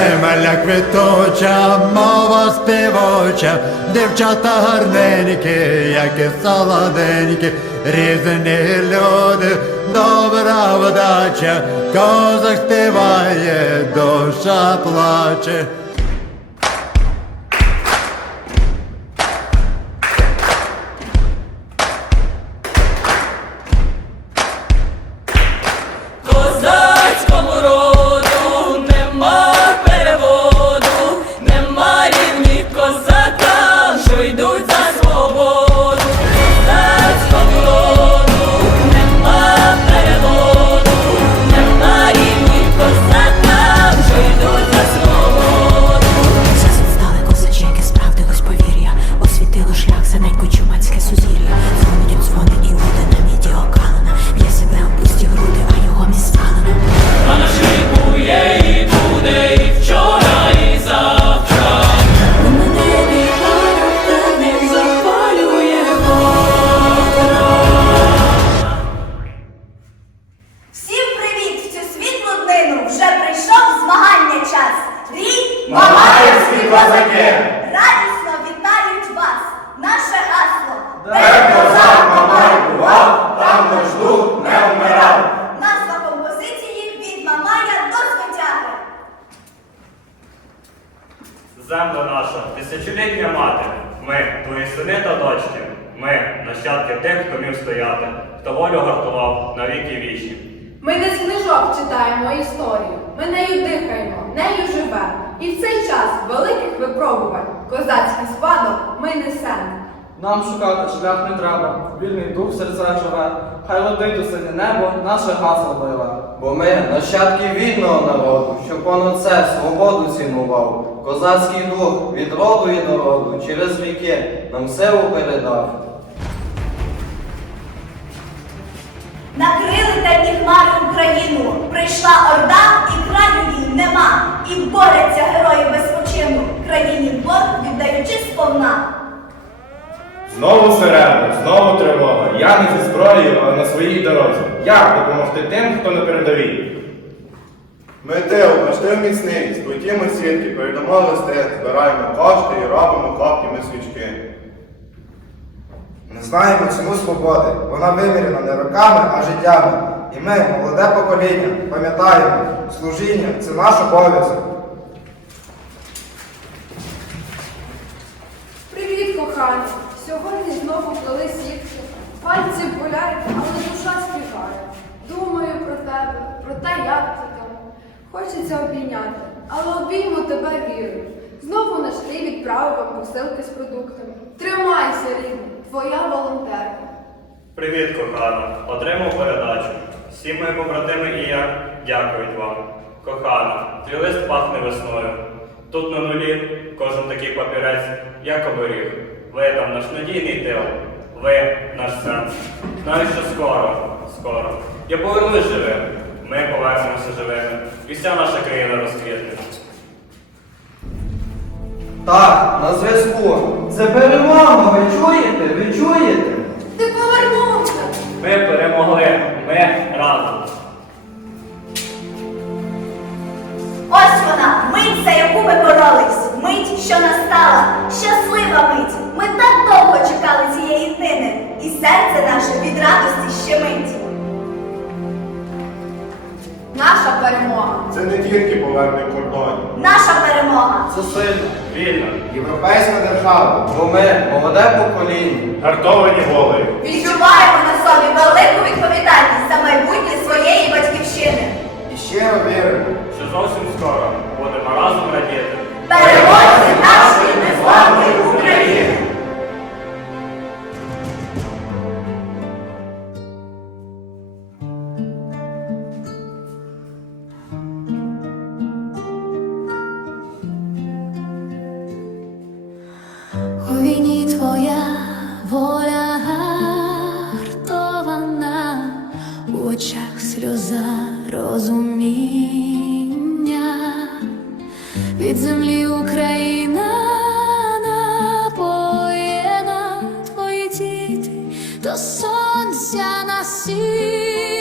Земля квіточа, мова співоча, дівчата гарненькі, як і солоденькі, різні люди, добра вдача, козак співає, душа плаче. Наше гасло! Де козак Мамай бував, там не жду, не вмирав! Назва композиції від Мамая до звитяги. Земля наша, тисячолітня мати. Ми твої сини та дочки. Ми нащадки тих, хто міг стояти, хто волю гартував на віки вічні. Ми не з книжок читаємо історію, ми нею дихаємо, нею живемо. І в цей час великих випробувань козацький спадок ми несемо. Нам шукати шлях не треба, вільний дух в серцях живе, хай летить у синє небо, наше гасло бойове. Бо ми нащадки вільного народу, що понад все свободу цінував. Козацький дух від роду і народу через віки нам силу передав. Накрили темні хмари Україну. Прийшла орда і краю їй нема. І борються герої без Знову сирена, знову тривога. Я не зі зброєю, а на своїй дорозі. Як допомогти тим, хто на передовій? Ми тил, наш тил міцний, сплетімо сітки, передамо листи, збираємо кошти і робимо клапніми свічки. Ми знаємо ціну свободи. Вона вимірена не роками, а життями. І ми, молоде покоління, пам'ятаємо, служіння це наш обов'язок. Привіт, кохані! Сьогодні знову плели сітки. Пальці болять, але душа співає. Думаю про тебе, про те, як ти там. Хочеться обійняти, але обійму тебе вірою. Знову наш ти вам посилки з продуктами. Тримайся, рідний, твоя волонтерка. Привіт, кохана! Отримав передачу. Всі мої побратими і я дякують вам. Кохана, твій лист пахне весною. Тут на нулі кожен такий папірець, як оберіг. Ви там наш надійний тил, ви наш сенс. Знаю, що скоро, скоро. Я повернусь живим. Ми повернемося живими. І вся наша країна розквітне. Так, на зв'язку. Це перемога, ви чуєте? Ви чуєте? Ти повернувся! Ми перемогли. Ми разом. Мить. Ми так довго чекали цієї днини, і серце наше від радості щемить. Наша перемога! Це не тільки повернення кордонів. Наша перемога. Це сильна, вільна, Європейська держава. Бо ми молоде покоління. Гартовані волею. Відчуваємо сльоза розуміння, від землі Україна напоєна, твої діти до сонця на сіль.